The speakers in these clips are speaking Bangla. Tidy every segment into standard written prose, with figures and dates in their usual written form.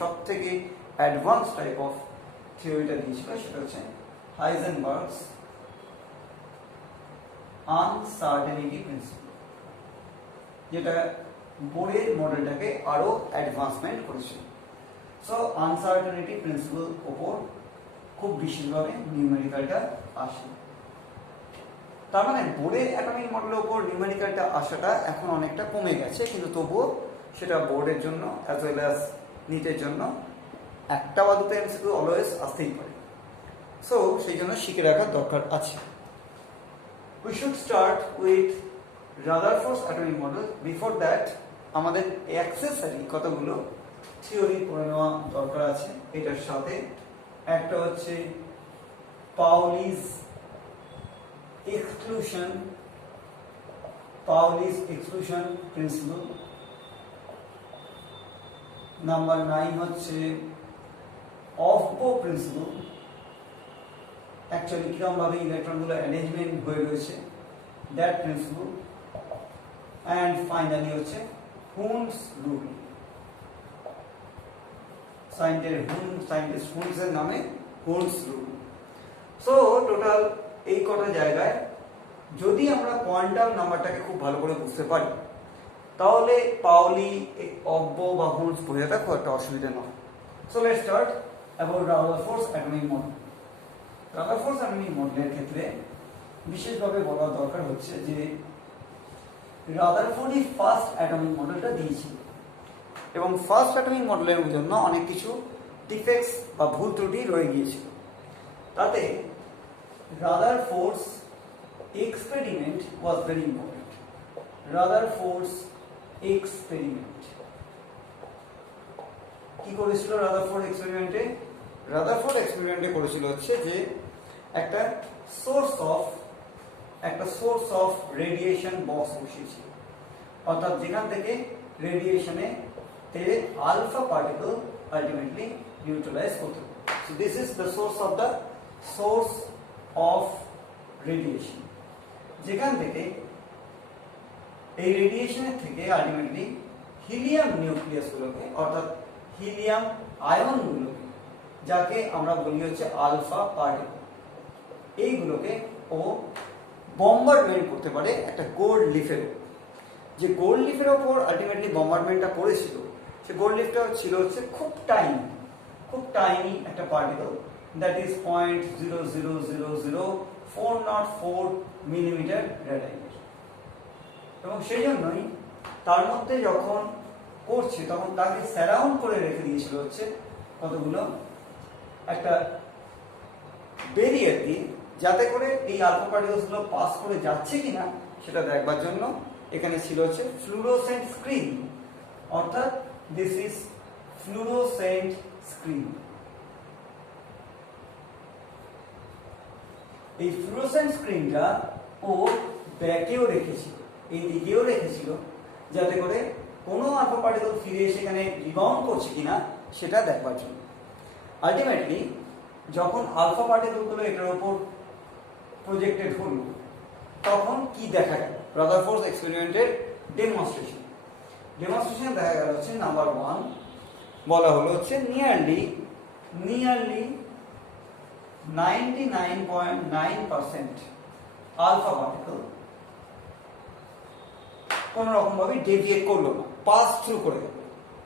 সবথেকে অ্যাডভান্স টাইপ অফ থিওরিটা দিয়েছিল, সেটা হচ্ছে হাইজেনবার্গস আনসার্টেনিটি প্রিন্সিপাল, যেটা বোরের মডেলটাকে আরো অ্যাডভান্সমেন্ট করেছিল। সো আনসার্টেনিটি প্রিন্সিপাল ওপর খুব বিশেষভাবে নিউমেরিক্যালটা আসে। তার মানে বোর্ডের অ্যাটমিক মডেলের ওপর নিউমেরিক্যালটা আসাটা এখন অনেকটা কমে গেছে, কিন্তু তবুও সেটা বোর্ডের জন্য অ্যাজ ওয়েল অ্যাজ নিটের জন্য একটা বা দুটো এমসিকিউ অলওয়েজ আসতেই পারে। সো সেই জন্য শিখে রাখার দরকার আছে। We should start with Rutherford's atomic model. Before that আমাদের অ্যাক্সেসরি কতগুলো থিওরি পড়ে নেওয়া দরকার আছে। এটার সাথে একটা হচ্ছে পাউলিস এক্সক্লুশন প্রিন্সিপাল। নাম্বার 9 হচ্ছে অফবো প্রিন্সিপাল, অ্যাকচুয়ালি কিরকম ভাবে ইলেকট্রনগুলো অ্যারেঞ্জমেন্ট হয়ে রয়েছে, দ্যাট প্রিন্সিপাল। অ্যান্ড ফাইনালি হচ্ছে হুন্স রুল, সায়েন্টিস্ট হুন্সের নামে হুন্স রুল। সো টোটাল এই কটা জায়গায় যদি আমরা কোয়ান্টাম নাম্বারটাকে খুব ভালো করে বুঝতে পারি, তাহলে পাউলি, অফবো বা হুন্স বোঝাটা খুব একটা অসুবিধা নয়। So let's start about Rutherford's atomic model. Rutherford's atomic মডেলের ক্ষেত্রে বিশেষভাবে বলা দরকার হচ্ছে যে রাদারফোর্ডই ফার্স্ট অ্যাটমিক মডেলটা দিয়েছিল, এবং ফার্স্ট অ্যাটমিক মডেলের জন্য অনেক কিছু ডিফেক্টস বা ভুল ত্রুটি রয়ে গিয়েছিল। তাতে Rutherford's experiment was very important. Rutherford's experiment কি করেছিল? রাদারফোর্ড এক্সপেরিমেন্টে করেছিল হচ্ছে যে একটা সোর্স অফ রেডিয়েশন বক্স বসিয়েছিল, অর্থাৎ যেখান থেকে রেডিয়েশনে আলফা পার্টিকেল আলটিমেটলি নিউট্রালাইজ করতে পারে। So this is the source of radiation, যেখান থেকে এই রেডিয়েশনের থেকে আলটিমেটলি হিলিয়াম নিউক্লিয়াসগুলোকে, অর্থাৎ হিলিয়াম আয়নগুলোকে, যাকে আমরা বলি হচ্ছে আলফা পার্টিকেল, এইগুলোকে ও বম্বারমেন্ট করতে পারে একটা গোল্ড লিফের উপর। যে গোল্ড লিফের ওপর আলটিমেটলি বম্বারমেন্টটা করেছিল, সে গোল্ড লিফটা ছিল হচ্ছে খুব টাইনি একটা particle, that is 0.0000404 millimetre radius. এবং সেই জন্যই তার মধ্যে যখন করছে তখন তাকে সারাউন্ড করে রেখে দিয়েছিল হচ্ছে কতগুলো একটা ব্যারিয়ার দিয়ে, যাতে করে এই আলফা পার্টিকেলসগুলো পাস করে যাচ্ছে কিনা সেটা দেখবার জন্য এখানে ছিল হচ্ছে ফ্লুরোসেন্ট স্ক্রিন, অর্থাৎ দিস ইজ ফ্লুরোসেন্ট স্ক্রিন। এই ফ্লুরোসেন্ট স্ক্রিনটা ও ব্যাকেও রেখেছিল, এই দিকেও রেখেছিল, যাতে করে কোনো আলফা পার্টিকেল ফিরে এসে এখানে রিবাউন্ড করছে কিনা সেটা দেখবার জন্য। আলটিমেটলি যখন আলফা পার্টিকেলগুলো এটার উপর প্রজেক্টেড হলো, তখন কি দেখা গেল? রাদারফোর্ডস এক্সপেরিমেন্টের ডেমনস্ট্রেশন দেখা গেল হচ্ছে নাম্বার 1 বলা হলো হচ্ছে নিয়ারলি 99.9% আলফা পার্টিকেল কোন রকম ভাবে ডেভিয়েট করলো না, পাস থ্রু করে গেল,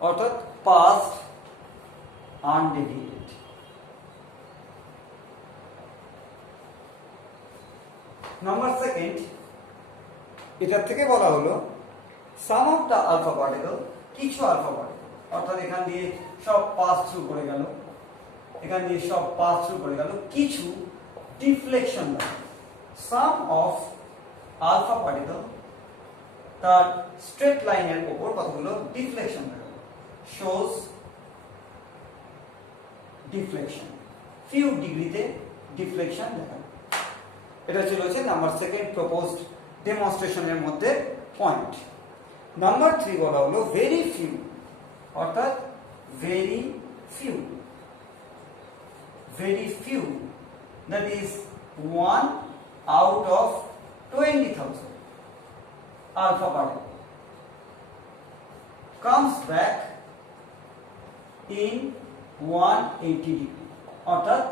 অর্থাৎ পাসড আনডেভিয়েটেড। নাম্বার 2, এটার থেকে বলা হলো সাম অফ দ্য আলফা পার্টিকেল, কিছু আলফা পার্টিকেল, অর্থাৎ এখান দিয়ে সব পাস থ্রু করে গেল, কিছু ডিফ্লেকশন দেয়। সাম অফ আলফা পার্টিকেল তার স্ট্রেট লাইনের উপর কতগুলো ডিফ্লেকশন দেয়, শোজ ডিফ্লেকশন, ফিউ ডিগ্রিতে ডিফ্লেকশন দেখায়। এটা ছিল হচ্ছে নাম্বার 2 প্রপোজড ডেমনস্ট্রেশনের মধ্যে পয়েন্ট। নাম্বার 3 বলা হলো ভেরি ফিউ, অর্থাৎ very few, that is 1 out of 20,000 alpha particle comes back in 180 degree, অর্থাৎ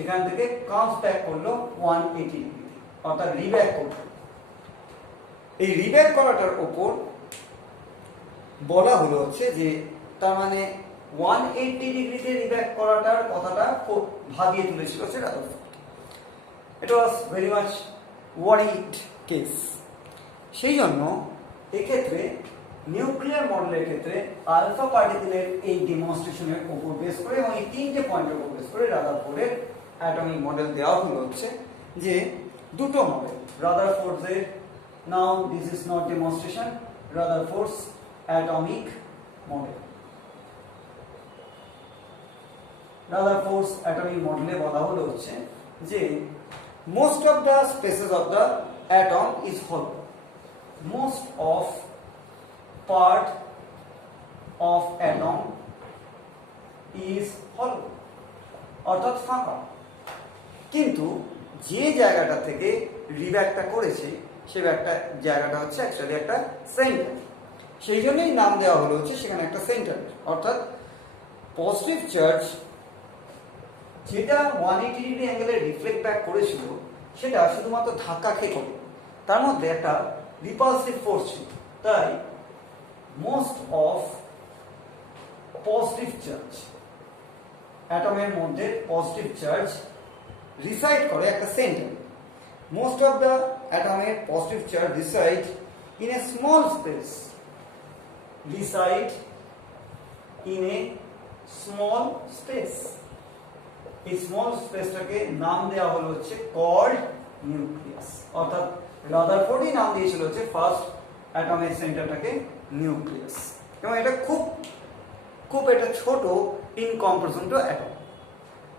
এখান থেকে কামস ব্যাক করলো 180 ডিগ্রি, অর্থাৎ রিব্যাক করলো। এই রিব্যাক করাটার উপর বলা হলো হচ্ছে যে তার মানে 180 ডিগ্রিতে রিব্যাক করাটার কথাটা খুব ভাবিয়ে তুলেছিল হচ্ছে Rutherford. It was very much worried case. সেই জন্য এক্ষেত্রে নিউক্লিয়ার মডেলের ক্ষেত্রে আলফা পার্টিকেলের এই ডেমনস্ট্রেশনের উপর বেস করে এবং এই তিনটে পয়েন্টের উপর বেস করে রাদারফোর্ডের অ্যাটমিক মডেল দেওয়া হলো হচ্ছে যে দুটো মডেল রাদারফোর্ডের। Now this is not demonstration, Rutherford's atomic model. Rutherford's atomic মডেলে বলা হলো হচ্ছে যে most of the spaces of the atom is hollow, most of part of atom is hollow, অর্থাৎ ফাঁকা। কিন্তু যে জায়গাটা থেকে রিব্যাকটা করেছে সে জায়গাটা হচ্ছে অ্যাকচুয়ালি একটা সেন্টার, সেই জন্যই নাম দেওয়া হলো হচ্ছে সেখানে একটা সেন্টার। অর্থাৎ পজিটিভ চার্জ যেটা 180 ডিগ্রি অ্যাঙ্গেলে রিফ্লেক্ট ব্যাক করেছিল সেটা শুধুমাত্র ধাক্কা খেয়ে করে, তার মধ্যে একটা রিপালসিভ ফোর্স ছিল। তাই মোস্ট অফ পজিটিভ চার্জ, অ্যাটমের মধ্যে পজিটিভ চার্জ রিসাইড করে একটা সেন্টার। মোস্ট অফ দ্য অ্যাটমের positive charge reside in a small space, reside in a small space. এই স্মল স্পেসটাকে নাম দেওয়া হলো হচ্ছে কল্ড নিউক্লিয়াস, অর্থাৎ রাদারফোর্ডই নাম দিয়েছিল হচ্ছে ফার্স্ট অ্যাটমের সেন্টারটাকে নিউক্লিয়াস। এবং এটা খুব এটা ছোট ইন কম্পারিজন টু অ্যাটম।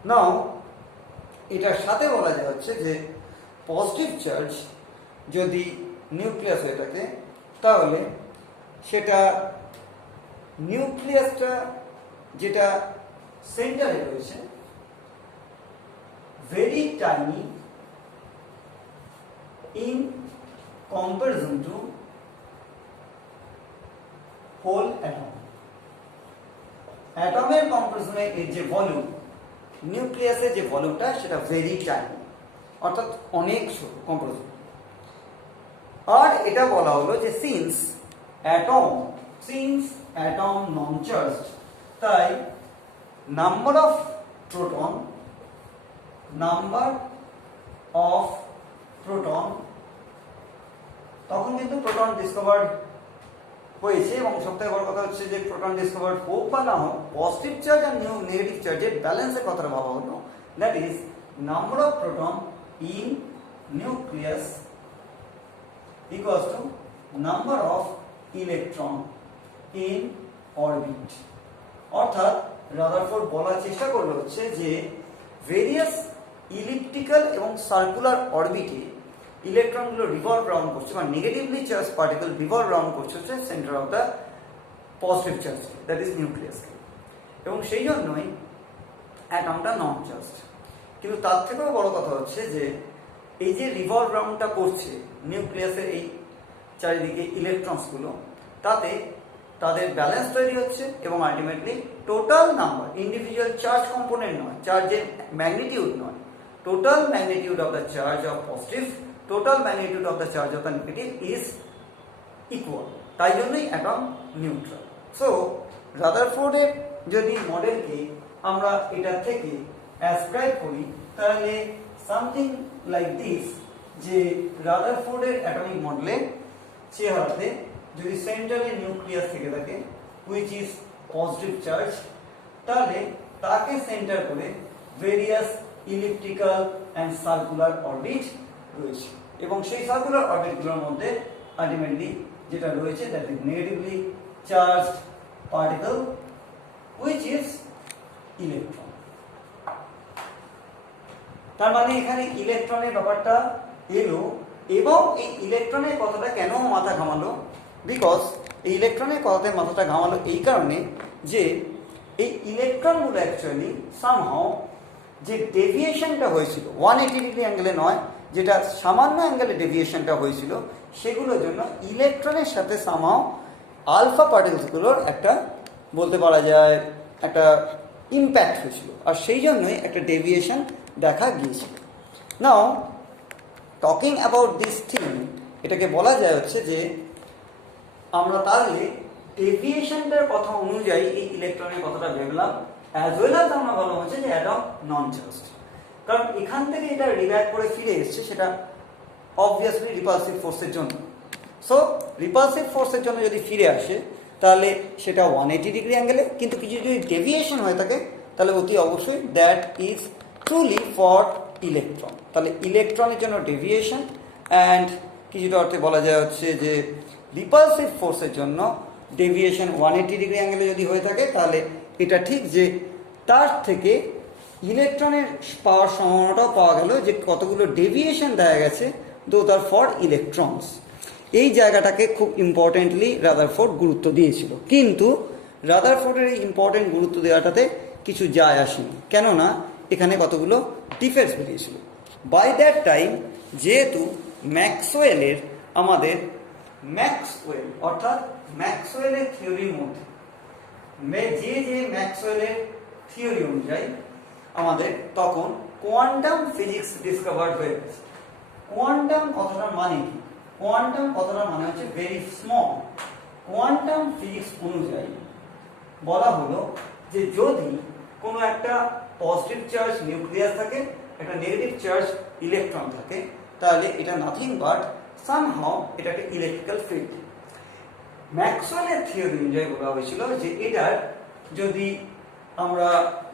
নাও এটার সাথে বলা যায় হচ্ছে যে পজিটিভ চার্জ যদি নিউক্লিয়াস হয়ে থাকে তাহলে সেটা নিউক্লিয়াসটা যেটা সেন্টারে রয়েছে very tiny in comparison to whole atom. অ্যাটমের কম্পারিজনে এর যে ভলিউম, নিউক্লিয়াসের যে ভলিউমটা সেটা ভেরি টাইনি, অর্থাৎ অনেক ছোট কম্পারিজন। আর এটা বলা হলো যে সিন্স অ্যাটম নন চার্জড, তাই নাম্বার অফ প্রোটন তখন কিন্তু প্রোটন ডিসকভার্ড হয়েছে। এবং সবথেকে বড় কথা হচ্ছে যে প্রোটন ডিসকভার্ড হোক বা না হোক, পজিটিভ চার্জ আর নেগেটিভ চার্জের ব্যালেন্সের কথাটা ভাবা হলো। That is number of proton in nucleus equals to number of electron in orbit. অর্থাৎ রাদারফোর্ড বলার চেষ্টা করলো হচ্ছে যে ভেরিয়াস ইলিপ্টিক্যাল এবং সার্কুলার অরবিটে ইলেকট্রনগুলো রিভলভ রাউন্ড করছে, বা negatively charge particle revolve round করছে হচ্ছে centre of the positive charge, that is নিউক্লিয়াসকে। এবং সেই জন্যই অ্যাটমটা নন চার্জড। কিন্তু তার থেকেও বড় কথা হচ্ছে যে এই যে রিভলভ রাউন্ডটা করছে নিউক্লিয়াসের এই চারিদিকে ইলেকট্রনসগুলো, তাতে তাদের ব্যালেন্স তৈরি হচ্ছে এবং ultimately total number, individual charge component নয়, চার্জের ম্যাগনিটিউড নয়, total magnitude of the charge of positive, total magnitude of the charge of the negative is equal. তাই জন্যই অ্যাটম নিউট্রাল। সো রাদারফোর্ডের যদি মডেলকে আমরা এটা থেকে অ্যাসক্রাইব করি তাহলে সামথিং লাইক দিস, যে রাদারফোর্ডের অ্যাটমিক মডেলে চেহারাতে যদি সেন্টারে নিউক্লিয়াস থেকে থাকে হুইচ ইজ পজিটিভ চার্জ, তাহলে তাকে সেন্টার করে various elliptical and circular orbit রয়েছে। এবং সেই সার্কুলার অরবিটগুলোর মধ্যে আলটিমেটলি যেটা রয়েছে that is negatively charged particle which is electron. তার মানে এখানে ইলেকট্রনের ব্যাপারটা এলো। এবং এই ইলেকট্রনের কথাটা কেন মাথা ঘামালো? বিকজ এই ইলেকট্রনের কথাতে মাথাটা ঘামালো এই কারণে যে এই ইলেকট্রনগুলো অ্যাকচুয়ালি সামহাও যে ডেভিয়েশনটা হয়েছিল 180 ডিগ্রি অ্যাঙ্গেলে নয়, যেটা সামান্য অ্যাঙ্গেলে ডেভিয়েশনটা হয়েছিল, সেগুলোর জন্য ইলেকট্রনের সাথে সামহাও আলফা পার্টিকেলসগুলোর একটা বলতে পারা যায় একটা ইম্প্যাক্ট হয়েছিল, আর সেই জন্যই একটা ডেভিয়েশন দেখা গিয়েছিল। নাও টকিং অ্যাবাউট দিস থিং, এটাকে বলা যায় হচ্ছে যে আমরা তাহলে ডেভিয়েশনটার কথা অনুযায়ী এই ইলেকট্রনের কথাটা ভেবলাম, অ্যাজ ওয়েল অ্যাজ আমরা বলা হচ্ছে যে অ্যাটম নন চার্জড, কারণ এখান থেকে এটা রিব্যাক করে ফিরে এসছে সেটা অবভিয়াসলি রিপালসিভ ফোর্সের জন্য। সো রিপালসিভ ফোর্সের জন্য যদি ফিরে আসে তাহলে সেটা 180 ডিগ্রি অ্যাঙ্গেলে, কিন্তু কিছু যদি ডেভিয়েশন হয়ে থাকে তাহলে অতি অবশ্যই that is truly for electron. তাহলে ইলেকট্রনের জন্য ডেভিয়েশন, অ্যান্ড কিছুটা অর্থে বলা যায় হচ্ছে যে রিপালসিভ ফোর্সের জন্য ডেভিয়েশন 180 ডিগ্রি অ্যাঙ্গেলে যদি হয়ে থাকে তাহলে এটা ঠিক যে তার থেকে ইলেকট্রনের পাওয়ার সম্ভাবনাটাও পাওয়া গেল যে কতগুলো ডেভিয়েশন দেখা গেছে দোজ আর ফর ইলেকট্রনস। এই জায়গাটাকে খুব ইম্পর্টেন্টলি রাদারফোর্ড গুরুত্ব দিয়েছিল, কিন্তু রাদারফোর্ডের এই ইম্পর্টেন্ট গুরুত্ব দেওয়াটাতে কিছু যায় আসেনি, কেননা এখানে কতগুলো ডিফেক্টস বেরিয়েছিল। বাই দ্যাট টাইম যেহেতু ম্যাক্সওয়েলের আমাদের ম্যাক্সওয়েল অর্থাৎ ম্যাক্সওয়েলের থিওরির মধ্যে যে ম্যাক্সওয়েলের থিওরি অনুযায়ী আমাদের তখন কোয়ান্টাম ফিজিক্স ডিসকভার হয়ে গেছে। কোয়ান্টাম কথাটার মানে কি? কোয়ান্টাম কথাটার মানে হচ্ছে ভেরি স্মল। কোয়ান্টাম ফিজিক্স অনুযায়ী বলা হলো যে যদি কোনো একটা পজিটিভ চার্জ নিউক্লিয়াস থাকে, একটা নেগেটিভ চার্জ ইলেকট্রন থাকে, তাহলে এটা নাথিং বাট সামহাউ এটা একটা ইলেকট্রিক্যাল ফিল্ড। ম্যাক্সওয়েলের থিওরি অনুযায়ী বলা হয়েছিল যে এটার যদি আমরা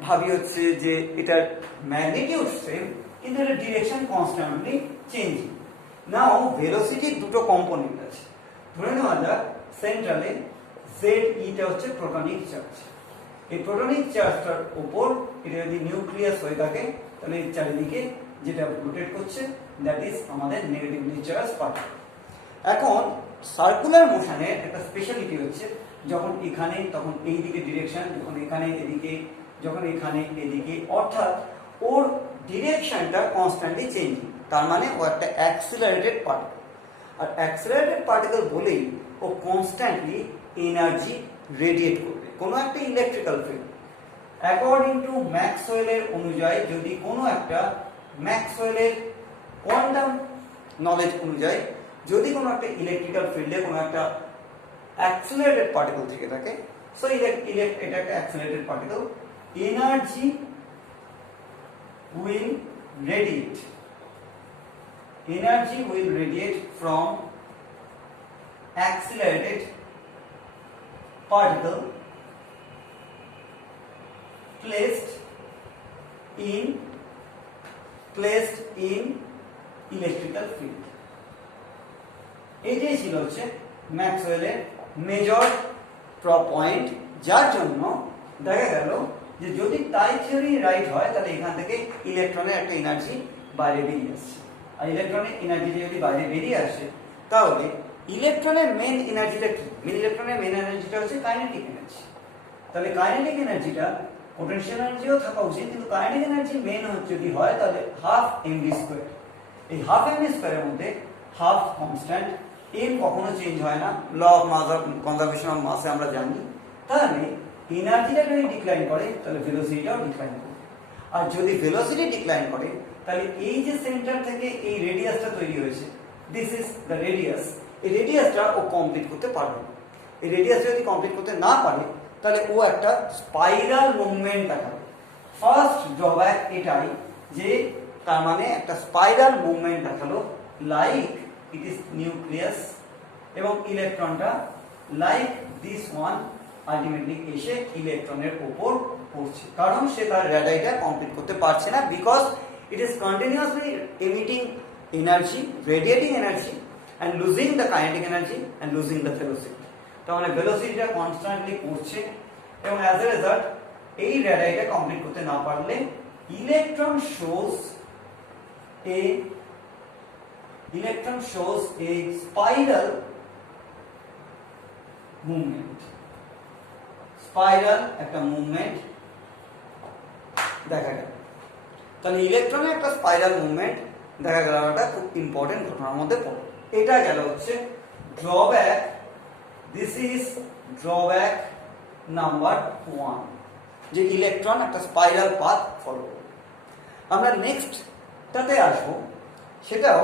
ভাবি হচ্ছে যে এটার ম্যাগনিটিউড সেম, কিন্তু এটার ডিরেকশন কনস্ট্যান্টলি চেঞ্জিং। নাও ভেলোসিটির দুটো কম্পোনেন্ট আছে, ধরে নেওয়া যাক সেন্ট্রালে জেড ইটা হচ্ছে প্রোটনিক চার্জ। এই প্রোটনিক চার্জটার উপর এটা যদি নিউক্লিয়াস হয়ে থাকে তাহলে এর চারিদিকে যেটা রোটেট করছে দ্যাট ইজ আমাদের নেগেটিভলি চার্জ পার্টিকেল। এখন সার্কুলার মোশনের একটা স্পেশালিটি হচ্ছে যখন এখানে তখন এই দিকে ডিরেকশন, যখন এখানে এদিকে, যখন এখানে এদিকে, অর্থাৎ ওর ডিরেকশনটা কনস্ট্যান্টলি চেঞ্জিং। তার মানে ও একটা অ্যাক্সিলারেটেড পার্টিকেল, আর অ্যাক্সিলারেটেড পার্টিকেল বলেই ও কনস্ট্যান্টলি এনার্জি রেডিয়েট করবে কোনো একটা ইলেকট্রিক্যাল ফিল্ড। অ্যাকর্ডিং টু ম্যাক্সওয়েলের অনুযায়ী যদি কোনো একটা ম্যাক্সওয়েলের কোয়ান্টাম নলেজ অনুযায়ী যদি কোনো একটা ইলেকট্রিক্যাল ফিল্ডে কোনো একটা অ্যাক্সিলারেটেড পার্টিকেল থেকে থাকে, সো এটা একটা accelerated particle, energy will radiate. Energy will radiate from accelerated particle placed in electrical field. এটাই ছিল হচ্ছে ম্যাক্সওয়েলের মেজর পয়েন্ট, যার জন্য দেখা গেল যে যদি তাই থিওরি রাইট হয় তাহলে এখান থেকে ইলেকট্রনের একটা এনার্জি বাইরে বেরিয়ে আসছে, আর ইলেকট্রনের এনার্জি যদি বাইরে বেরিয়ে আসে তাহলে ইলেকট্রনের মেন এনার্জিটা কি? ইলেকট্রনের মেন এনার্জিটা হচ্ছে কাইনেটিক এনার্জি। তাহলে কাইনেটিক এনার্জিটা পোটেনশিয়াল এনার্জিও থাকা উচিত, কিন্তু কাইনেটিক এনার্জি মেন যদি হয় তাহলে হাফ এমভি স্কোয়ার। এই হাফ এমভি স্কোয়ারের মধ্যে হাফ কনস্ট্যান্ট, এম কখনো চেঞ্জ হয় না, law of mass of conservation of মাসে আমরা জানি। তাহলে এনার্জিটা যদি ডিক্লাইন করে তাহলে ভেলোসিটিটাও ডিক্লাইন করে, আর যদি ভেলোসিটি ডিক্লাইন করে তাহলে এই যে সেন্টার থেকে এই রেডিয়াসটা তৈরি হয়েছে, দিস ইজ দ্য রেডিয়াস, এই রেডিয়াসটা ও কমপ্লিট করতে পারবে না। এই রেডিয়াস যদি কমপ্লিট করতে না পারে তাহলে ও একটা স্পাইরাল মুভমেন্ট দেখাবে। ফার্স্ট ড্রব্যাক এটাই যে তার মানে একটা স্পাইরাল মুভমেন্ট দেখালো, লাইক ইট ইজ নিউক্লিয়াস, এবং ইলেকট্রনটা লাইক দিস ওয়ান আলটিমেটলি এসে ইলেকট্রনের উপর পড়ছে, কারণ সে তার রেডাইটা কমপ্লিট করতে পারছে না, because it is continuously emitting energy, radiating energy, and losing the kinetic energy and losing the velocity. তার মানে ভেলোসিটিটা কনস্ট্যান্টলি পড়ছে, এবং অ্যাজ এ রেজাল্ট এই রেডাইটা কমপ্লিট করতে না পারলে electron shows a spiral movement. Spiral একটা মুভমেন্ট দেখা গেল। তাহলে ইলেকট্রনের একটা স্পাইরাল মুভমেন্ট দেখা গেল, এটা খুব ইম্পর্টেন্ট ঘটনার মধ্যে পড়ে। এটা গেল হচ্ছে drawback. This is drawback number 1। যে ইলেকট্রন একটা স্পাইরাল পাথ ফলো করবে। আমরা নেক্সটটাতে আসবো, সেটাও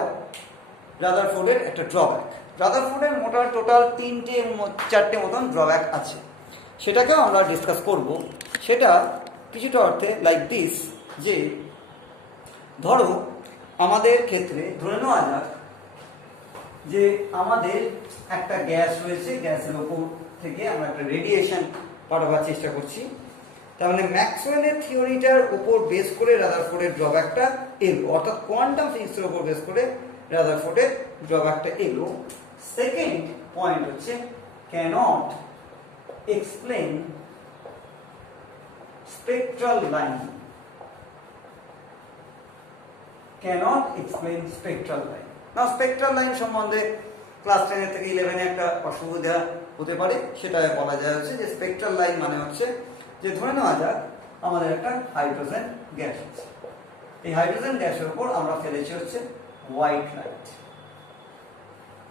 রাদারফোর্ডের একটা ড্রব্যাক। রাদারফোর্ডের টোটাল 3-4টে মতন ড্রব্যাক আছে, সেটাকেও আমরা ডিসকাস করব। সেটা কিছুটা অর্থে লাইক দিস, যে ধরো আমাদের ক্ষেত্রে ধরে নেওয়া যাক যে আমাদের একটা গ্যাস রয়েছে, গ্যাসের ওপর থেকে আমরা একটা রেডিয়েশন পাঠাবার চেষ্টা করছি। তার মানে ম্যাক্সওয়েলের থিওরিটার উপর বেস করে রাদারফোর্ডের ড্রব্যাকটা এলো, অর্থাৎ কোয়ান্টাম ফিজিক্সের উপর বেস করে রাদারফোর্ডের ড্রব্যাকটা এলো। সেকেন্ড পয়েন্ট হচ্ছে cannot explain spectral line. Cannot explain spectral line. না, স্পেকট্রাল লাইন সম্বন্ধে ক্লাস 10 থেকে 11 একটা অসুবিধা হতে পারে। সেটা বলা যায় হচ্ছে যে স্পেকট্রাল লাইন মানে হচ্ছে যে ধরে নেওয়া যাক আমাদের একটা হাইড্রোজেন গ্যাস আছে, এই হাইড্রোজেন গ্যাসের উপর আমরা ফেলেছি হচ্ছে হোয়াইট লাইট।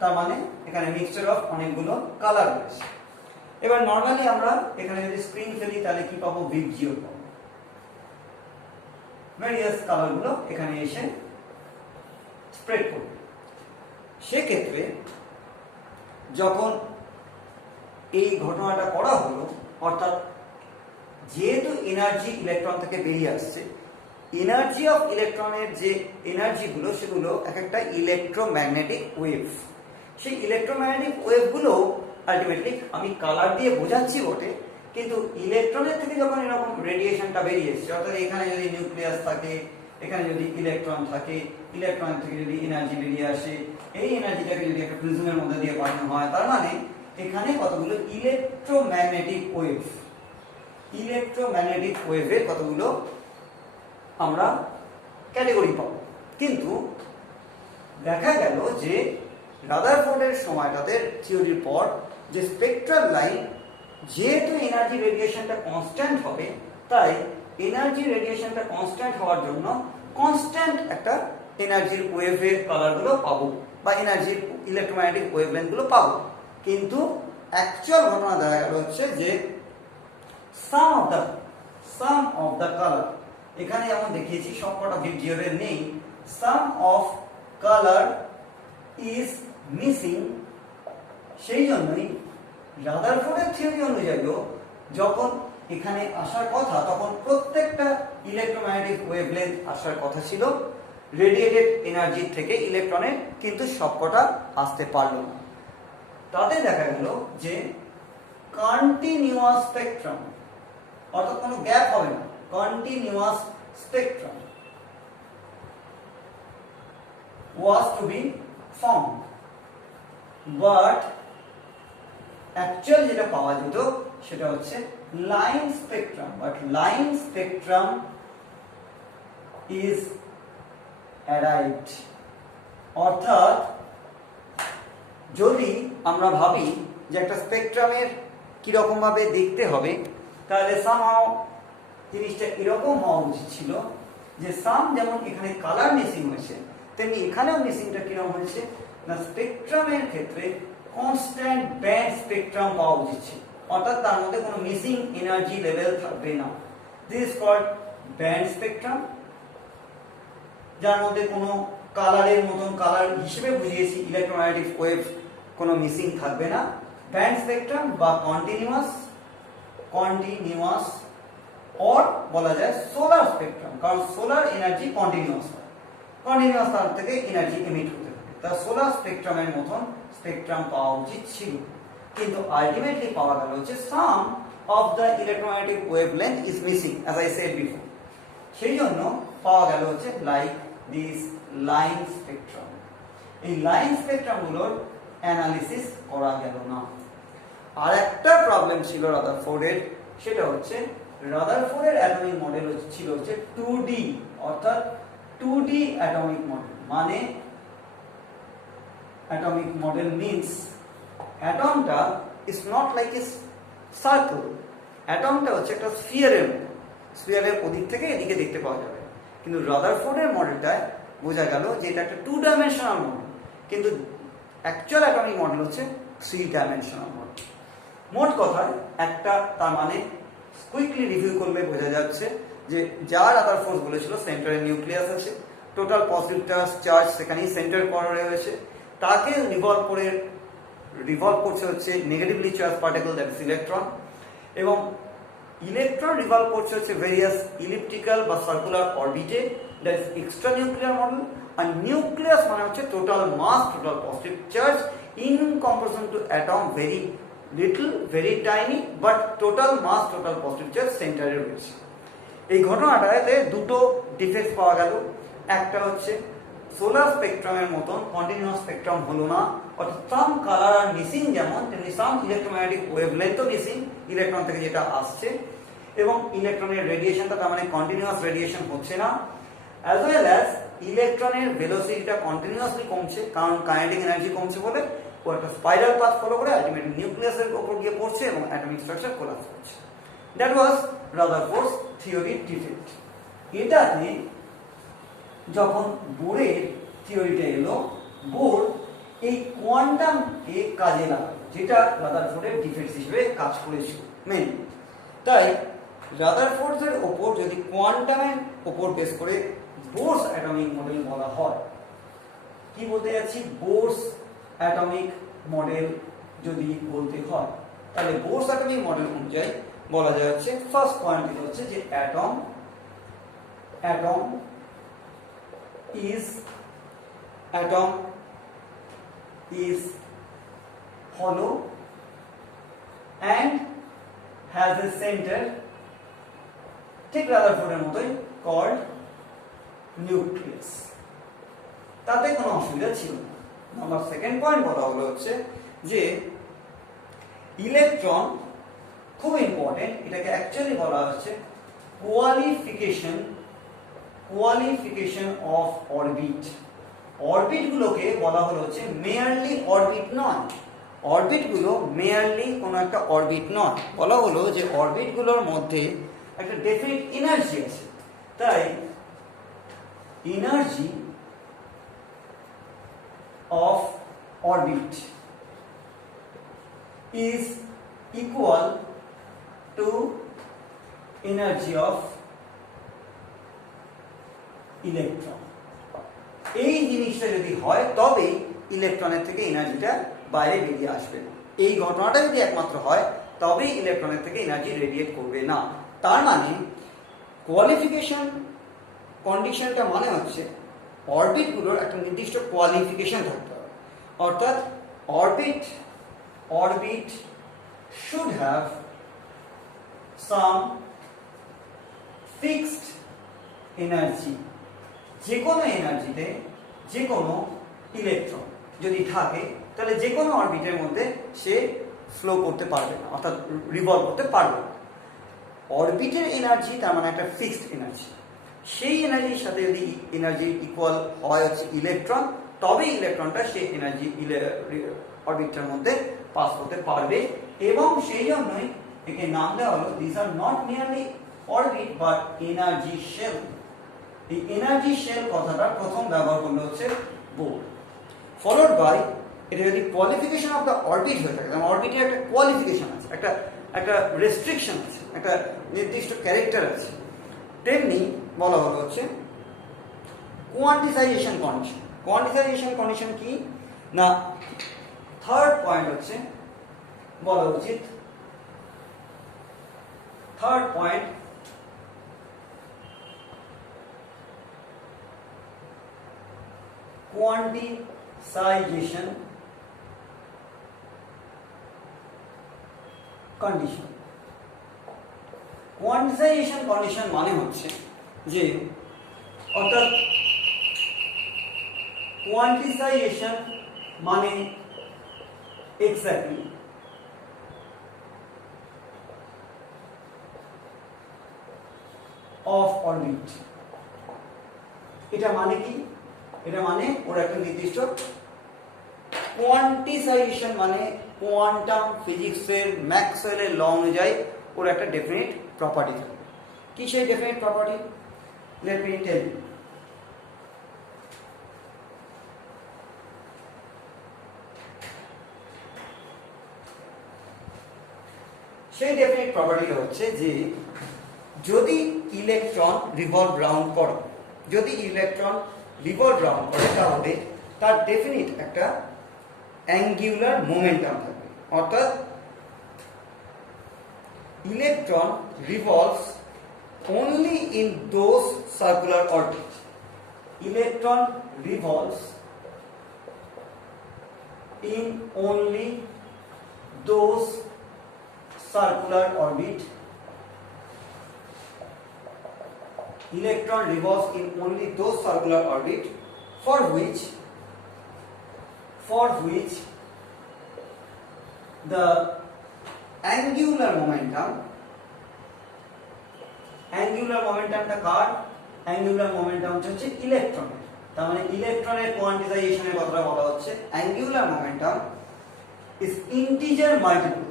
তার মানে এখানে মিক্সচার অফ অনেকগুলো কালার রয়েছে। এবার নর্মালি আমরা এখানে যদি স্ক্রিন ফেলি তাহলে কি পাবো? ভিজিও পাবো। ভেরিয়াস কালারগুলো এখানে এসে স্প্রেড করবে। সেক্ষেত্রে যখন এই ঘটনাটা করা হলো, অর্থাৎ যেহেতু এনার্জি ইলেকট্রন থেকে বেরিয়ে আসছে, এনার্জি অফ ইলেকট্রনের যে এনার্জিগুলো সেগুলো এক একটা ইলেকট্রোম্যাগনেটিক ওয়েভ। সেই ইলেকট্রোম্যাগনেটিক ওয়েভগুলো আলটিমেটলি আমি কালার দিয়ে বোঝাচ্ছি বটে, কিন্তু ইলেকট্রনের থেকে যখন এরকম রেডিয়েশনটা বেরিয়ে এসছে, অর্থাৎ এখানে যদি নিউক্লিয়াস থাকে, এখানে যদি ইলেকট্রন থাকে, ইলেকট্রন থেকে যদি এনার্জি বেরিয়ে আসে, এই এনার্জিটাকে যদি একটা প্রিজমের মধ্যে দিয়ে পাঠানো হয়, তার মানে এখানে কতগুলো ইলেকট্রোম্যাগনেটিক ওয়েভ, ইলেকট্রোম্যাগনেটিক ওয়েভের কতগুলো আমরা ক্যাটাগরি পাবো। কিন্তু দেখা গেল যে রাদারফোর্ডের সময়টাতে থিওরির পর যে স্পেকট্রাল লাইন, যেহেতু এনার্জি রেডিয়েশনটা কনস্ট্যান্ট হবে, তাই এনার্জি রেডিয়েশনটা কনস্ট্যান্ট হওয়ার জন্য কনস্ট্যান্ট একটা এনার্জির ওয়েভের কালারগুলো পাবো বা এনার্জির ইলেকট্রোম্যাগনেটিক ওয়েভলেন্থগুলো পাবো। কিন্তু অ্যাকচুয়াল ঘটনা দেখা গেল হচ্ছে যে সাম অফ দ্য কালার, এখানে যেমন দেখিয়েছি সবকটা ভিডিওতে নেই, সাম অফ কালার ইজ মিসিং। সেই জন্যই রাদারফোর্ডের থিওরি অনুযায়ী যখন এখানে আসার কথা, তখন প্রত্যেকটা ইলেকট্রোম্যাগনেটিক ওয়েভলেন্থ আসার কথা ছিল রেডিয়েটেড এনার্জি থেকে ইলেকট্রনের, কিন্তু সবকটা আসতে পারলো না। তাতে দেখা গেল যে কন্টিনিউয়াস স্পেকট্রাম, অর্থাৎ কোনো গ্যাপ হবে না, continuous spectrum was to be found, but actually যেটা পাওয়া যেত সেটা হচ্ছে line spectrum, but line spectrum is arrived. অর্থাৎ যদি আমরা ভাবি যে একটা স্পেকট্রামের কিরকম ভাবে দেখতে হবে, তাহলে সামহাও জিনিসটা এরকম হওয়া উচিত ছিল যে সাম যেমন এখানে কালার মিসিং হয়েছে, তেমনি এখানেও মিসিংটা কিরকম হয়েছে না, স্পেকট্রামের ক্ষেত্রে কনস্ট্যান্ট ব্যান্ড স্পেকট্রাম পাওয়া উচিত ছিল, অর্থাৎ তার মধ্যে কোনো মিসিং এনার্জি লেভেল থাকবে না। This is called band spectrum, যার মধ্যে কোনো কালারের মতন, কালার হিসেবে বুঝিয়েছি ইলেকট্রোম্যাগনেটিক ওয়েভ কোনো মিসিং থাকবে না। ব্যান্ড স্পেকট্রাম বা কন্টিনিউয়াস অর বলা যায় সোলার স্পেকট্রাম, কারণ সোলার এনার্জি কন্টিনিউয়াস তার থেকে এনার্জি এমিট হতে থাকে, তার সোলার স্পেকট্রামের মতন স্পেকট্রাম পাওয়া উচিত ছিল। কিন্তু আলটিমেটলি পাওয়া গেল হচ্ছে some of the electromagnetic wavelength is missing, as I said before. সেই জন্য পাওয়া গেল হচ্ছে লাইক দিস লাইন স্পেকট্রাম। এই লাইন স্পেকট্রামগুলোর অ্যানালিসিস করা গেল না। আর একটা প্রবলেম ছিল রাদারফোর্ডের, সেটা হচ্ছে রাদারফোর্ডের অ্যাটমিক মডেল ছিল হচ্ছে 2D, অর্থাৎ 2D অ্যাটমিক মডেল। মানে অ্যাটমিক মডেল মিন্স অ্যাটমটা is not like a circle, অ্যাটমটা হচ্ছে একটা স্ফিয়ারের মতো, স্ফিয়ারের ওদিক থেকে এদিকে দেখতে পাওয়া যাবে। কিন্তু রাদারফোর্ডের মডেলটায় বোঝা গেল যে এটা একটা 2 ডাইমেনশনাল মডেল, কিন্তু অ্যাকচুয়াল অ্যাটমিক মডেল হচ্ছে 3 ডাইমেনশনাল মডেল। মোট কথায় একটা, তার মানে কুইকলি রিভিউ করলে বোঝা যাচ্ছে যে যা রাদারফোর্ড বলেছিল সেন্টারে নিউক্লিয়াস আছে, টোটাল পজিটিভ চার্জ সেখানেই সেন্টার করা রয়েছে, তাকে রিভলভ করছে হচ্ছে negatively charge particle that is electron, এবং ইলেকট্রন রিভলভ করছে হচ্ছে ভেরিয়াস ইলিপ্টিক্যাল বা সার্কুলার অরবিটে that is extra nuclear model. আর নিউক্লিয়াস মানে হচ্ছে total mass, total positive charge in comparison to atom, very little, very tiny, but total mass, total positive charge সেন্টারে রয়েছে। এই ঘটনাটাতে দুটো ডিফেক্ট পাওয়া গেল। একটা হচ্ছে সোলার স্পেকট্রামের মতন কন্টিনিউয়াস স্পেকট্রাম হলো না, অর্থাৎ সাম কালার আর মিসিং, যেমন তেমনি সাম ইলেকট্রোম্যাগনেটিক ওয়েভলেন্থও মিসিং ইলেকট্রন থেকে যেটা আসছে, এবং ইলেকট্রনের রেডিয়েশনটা তার মানে কন্টিনিউয়াস রেডিয়েশন হচ্ছে না, অ্যাজ ওয়েল অ্যাজ ইলেকট্রনের ভেলোসিটিটা কন্টিনিউয়াসলি কমছে, কারণ কাইনেটিক এনার্জি কমছে বলে ও একটা স্পাইরাল পাথ ফলো করে আলটিমেটলি নিউক্লিয়াসের উপর গিয়ে পড়ছে এবং অ্যাটমিক স্ট্রাকচার কোলাপস করছে। দ্যাট ওয়াজ রাদারফোর্ডস থিওরির ডিফেক্ট। এটাতে যখন বোরের থিওরিটা এলো, বোর এই কোয়ান্টামকে কাজে লাগালো, যেটা রাদারফোর্ডের ডিফেক্ট হিসেবে কাজ করেছিল মেন। তাই রাদারফোর্ডের ওপর যদি কোয়ান্টামের ওপর বেস করে বোরস অ্যাটমিক মডেল বলা হয়, কি বলতে যাচ্ছি, বোরস অ্যাটমিক মডেল যদি বলতে হয়, তাহলে বোরস অ্যাটমিক মডেল অনুযায়ী বলা যাচ্ছে ফার্স্ট পয়েন্ট হচ্ছে যে atom is hollow and has a center, ঠিক রাদারফোর্ডের মতোই, called nucleus। তাতে কোনো অসুবিধা ছিল না। নাম্বার সেকেন্ড পয়েন্ট বলা হলো হচ্ছে যে ইলেকট্রন খুব ইম্পর্টেন্ট, এটাকে অ্যাকচুয়ালি বলা হচ্ছে কোয়ালিফিকেশন অফ অরবিট। অরবিট গুলোকে বলা হলো হচ্ছে মেয়ারলি অরবিট নয়, অরবিট গুলো মেয়ারলি কোনো একটা অরবিট নয়, বলা হলো যে অরবিট গুলোর মধ্যে একটা ডেফিনিট এনার্জি আছে। তাই energy of orbit is equal to energy of electron। এই জিনিসটা যদি হয় তবে ইলেকট্রনের থেকে এনার্জিটা বাইরে বেরিয়ে আসবে না। এই ঘটনাটা যদি একমাত্র হয় তবেই ইলেকট্রনের থেকে এনার্জি রেডিয়েট করবে না। তার মানে কোয়ালিফিকেশন কন্ডিশনটা মানে হচ্ছে অরবিটগুলোর একটা নির্দিষ্ট কোয়ালিফিকেশন থাকতে হবে, অর্থাৎ orbit should have some fixed energy. যে কোনো এনার্জিতে যে কোনো ইলেকট্রন যদি থাকে তাহলে যে কোনো অরবিটের মধ্যে সে ফ্লো করতে পারবে না, অর্থাৎ রিভলভ করতে পারবে না। অরবিটের এনার্জি তার মানে একটা ফিক্সড এনার্জি, সেই এনার্জির সাথে যদি এনার্জি ইকুয়াল হয় হচ্ছে ইলেকট্রন, তবে ইলেকট্রনটা সেই এনার্জি অরবিটটার মধ্যে পাস করতে পারবে। এবং সেই জন্যই একে নাম দেওয়া হলো this are not merely orbit but energy shell. এই এনার্জি শেল কথাটা প্রথম ব্যবহার করলো হচ্ছে বোর, ফলোড বাই এটা যদি কোয়ালিফিকেশন অফ দ্য অরবিট হয়ে থাকে, কারণ অরবিটের একটা কোয়ালিফিকেশন আছে, একটা রেস্ট্রিকশন আছে, একটা নির্দিষ্ট ক্যারেক্টার আছে, তেমনি বলা হলো হচ্ছে কোয়ান্টিসাইজেশন কন্ডিশন। কোয়ান্টিসাইজেশন কন্ডিশন কি না, থার্ড পয়েন্ট হচ্ছে বলা উচিত, থার্ড পয়েন্ট কোয়ান্টিসাইজেশন কন্ডিশন। কোয়ান্টিসাইজেশন কন্ডিশন মানে হচ্ছে যে, অর্থাৎ কোয়ান্টিসাইজেশন মানে এক্স্যাক্টলি অফ অরবিট। এটা মানে কি, এটা মানে ওর একটা নির্দিষ্ট কোয়ান্টিসাইজেশন মানে কোয়ান্টাম ফিজিক্সের ম্যাক্সওয়েলের ল অনুযায়ী ওর একটা ডেফিনিট প্রপার্টি থাকে। কি সেই definite property? Let me tell you. সেই ডেফিনিট প্রপার্টিটা হচ্ছে যে যদি ইলেকট্রন রিভলভ রাউন্ড করে, যদি ইলেকট্রন রিভলভ রাউন্ড করে তাহলে তার ডেফিনিট একটা অ্যাঙ্গুলার মোমেন্টাম থাকবে, অর্থাৎ electron revolves only in those circular orbits. Electron revolves in only those circular orbit. Electron revolves in only those circular orbit for which the angular momentumটা কার? angular momentum হচ্ছে ইলেকট্রনের। তার মানে ইলেকট্রনের কোয়ান্টিজাইজেশনের কথাটা বলা হচ্ছে angular momentum is integer multiple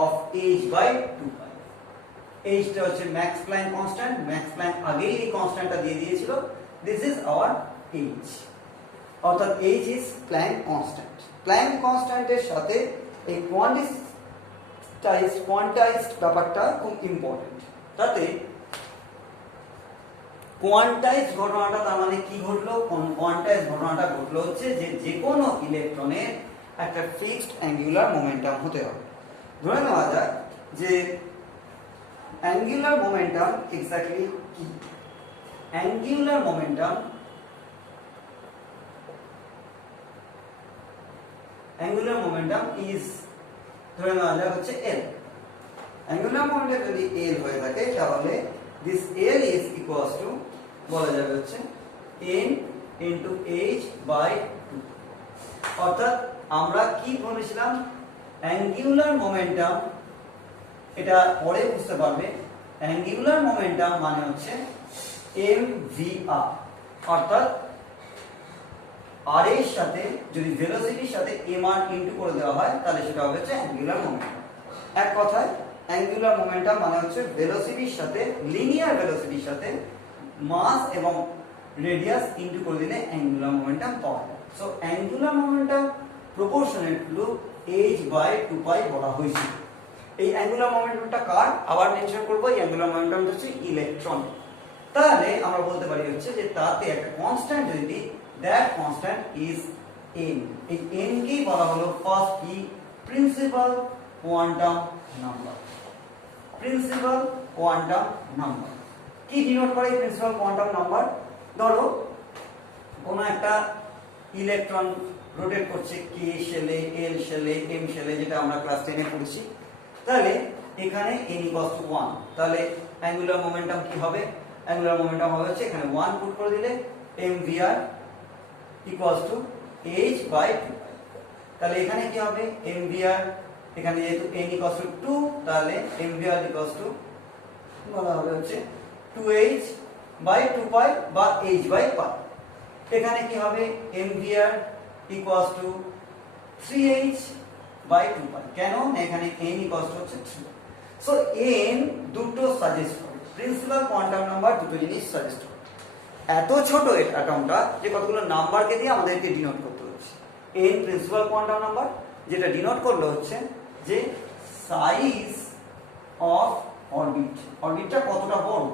of h by 2 pi। h টা হচ্ছে Max Planck constant, Max Planck আগেই এই কনস্ট্যান্টটা দিয়ে দিয়েছিল, দিস ইজ আওয়ার h, অর্থাৎ h is Planck constant. Planck কনস্ট্যান্টের সাথে এই কোয়ান্টাইজড ব্যাপারটা খুব ইম্পর্টেন্ট। তাতে কোয়ান্টাইজ ঘটনাটা তার মানে কি ঘটলো? কোয়ান্টাইজ ঘটনাটা ঘটলো হচ্ছে যে কোনো ইলেকট্রনের একটা ফিক্সড অ্যাঙ্গুলার মোমেন্টাম হতে হবে। ধরে নেওয়া যাক যে অ্যাঙ্গুলার মোমেন্টাম এক্স্যাক্টলি কি? অ্যাঙ্গুলার মোমেন্টাম ইজ, ধরে নেওয়া যাক হচ্ছে L। অ্যাঙ্গুলার মোমেন্টাম যদি L হয়ে থাকে তাহলে this L is equals to বলা যাবে হচ্ছে n into h by 2। অর্থাৎ আমরা কি বলেছিলাম? অ্যাঙ্গুলার মোমেন্টাম, এটা পরে বুঝতে পারবে, অ্যাঙ্গুলার মোমেন্টাম মানে হচ্ছে mvr, অর্থাৎ r এর সাথে যদি ভেলোসিটির সাথে mr ইনটু করে দেওয়া হয় তাহলে সেটা হবে হচ্ছে অ্যাঙ্গুলার মোমেন্টাম। এক কথায় অ্যাঙ্গুলার মোমেন্টাম মানে হচ্ছে ভেলোসিটির সাথে, লিনিয়ার ভেলোসিটির সাথে মাস এবং রেডিয়াস ইনটু করে দিলে অ্যাঙ্গুলার মোমেন্টাম পাওয়া যায়। So angular momentum proportional to h by 2 pi বলা হয়েছে। এই অ্যাঙ্গুলার মোমেন্টামটা কার? আবার মেনশন করব, এই অ্যাঙ্গুলার মোমেন্টামটা হচ্ছে ইলেকট্রন। তাহলে আমরা বলতে পারি হচ্ছে যে তাতে একটা কনস্ট্যান্ট যদি দিই, দ্যাট কনস্ট্যান্ট ইজ n। এই n কেই বলা হলো ফার্স্ট কি? Principal quantum number. Principal quantum number কি ডিনোট করে? প্রিন্সিপাল কোয়ান্টাম নাম্বার, ধরো কোন একটা ইলেকট্রন রোটেট করছে k শেলে, l শেলে, m শেলে, যেটা আমরা ক্লাস 10 এ পড়েছি। তাহলে এখানে n = 1, তাহলে অ্যাঙ্গুলার মোমেন্টাম কি হবে? অ্যাঙ্গুলার মোমেন্টাম হবে হচ্ছে এখানে 1 পুট করে দিলে mvr = h by 2। তাহলে এখানে কি হবে? mvr, এখানে যেহেতু n = 2 তাহলে mvr বলা হবে হচ্ছে 2h by 2 pi বা h by pi। এখানে কি হবে? mvr = 3h by 2 pi। কেন? এখানে n হচ্ছে 3। সো n দুটো সাজেস্ট করে, প্রিন্সিপাল কোয়ান্টাম নাম্বার দুটো জিনিস সাজেস্ট করে। এত ছোট অ্যাটমটা যে কতগুলো নাম্বারকে দিয়ে আমাদেরকে ডিনোট করতে হচ্ছে। n প্রিন্সিপাল কোয়ান্টাম নাম্বার, যেটা ডিনোট করলো হচ্ছে যে সাইজ অফ অরবিট, অরবিটটা কতটা বড়,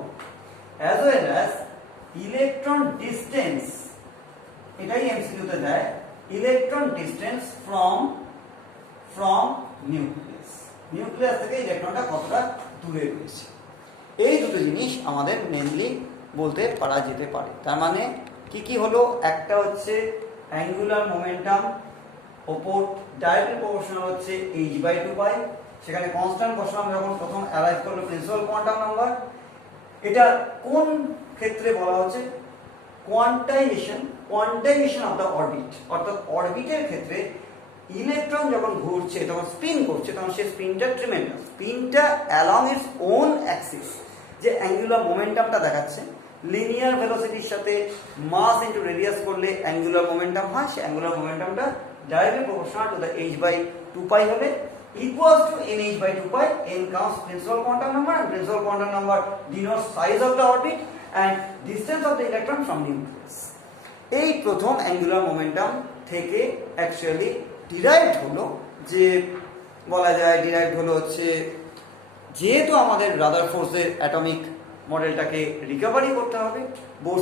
as well as electron distance, এটাই এমসিকিউতে দেয়, ইলেকট্রন ডিসটেন্স ফ্রম নিউক্লিয়াস থেকে ইলেকট্রনটা কতটা দূরে রয়েছে। এই দুটো জিনিস আমাদের মেইনলি বলতে পারা যেতে পারে। তার মানে কি হলো? একটা হচ্ছে অ্যাঙ্গুলার মোমেন্টাম ওপর ডাইরেক্টলি প্রপোর্শনাল হচ্ছে h by 2 pi। সেখানে কনস্ট্যান্ট বসালাম যখন প্রথম অ্যারাইভ করলো প্রিন্সিপাল কোয়ান্টাম নাম্বার। এটা কোন ক্ষেত্রে বলা হচ্ছে? কোয়ান্টাইজেশন অফ দ্য অরবিট, অর্থাৎ অরবিটের ক্ষেত্রে ইলেকট্রন যখন ঘুরছে, তখন স্পিন করছে, তখন সেই স্পিনটা ট্রিমেন্ডাস, স্পিনটা অ্যালং ইটস ওন অ্যাক্সিস যে অ্যাঙ্গুলার মোমেন্টামটা দেখাচ্ছে, লিনিয়ার ভেলোসিটির সাথে মাস ইনটু রেডিয়াস করলে অ্যাঙ্গুলার মোমেন্টাম হয়, সেই অ্যাঙ্গুলার মোমেন্টামটা directly proportional to the h by 2 pi হবে, equals to nh by 2 pi। n comes principal quantum number and principal quantum number denotes size of the orbit and distance of the electron from nucleus. এই প্রথম অ্যাঙ্গুলার মোমেন্টাম থেকে অ্যাকচুয়ালি ডিরাইভড হলো, যে বলা যায় ডিরাইভড হলো হচ্ছে, যেহেতু আমাদের রাদারফোর্ডের অ্যাটমিক মডেলটাকে রিকভারি করতে হবে, বোর